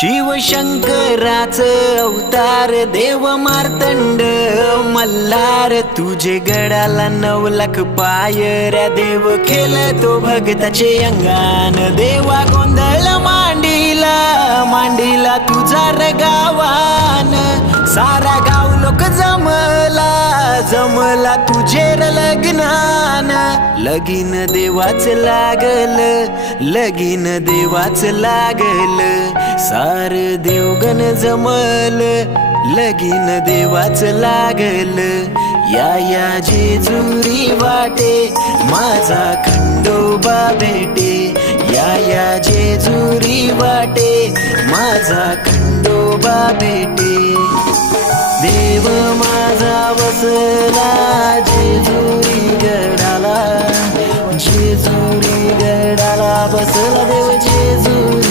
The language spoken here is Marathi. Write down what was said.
शिवशंकराचं अवतार देव मार्तंड मल्हार तुझे गडाला 9 लाख पायऱ्या देव खेळतो भगताचे अंगान देवा गोंधळ मांडीला तुझा गावान सारा गाव लोक जमला तुझे लग्नान लगीन देवाच लागल सार देवगण जमल लगीन देवाच लागल या जेजुरी वाटे माझा खंडोबा भेटे या जेजुरी वाटे माझा खंडोबा भेटे देव माझा बसला जेजुरी गडाला बसला देव जेजुरी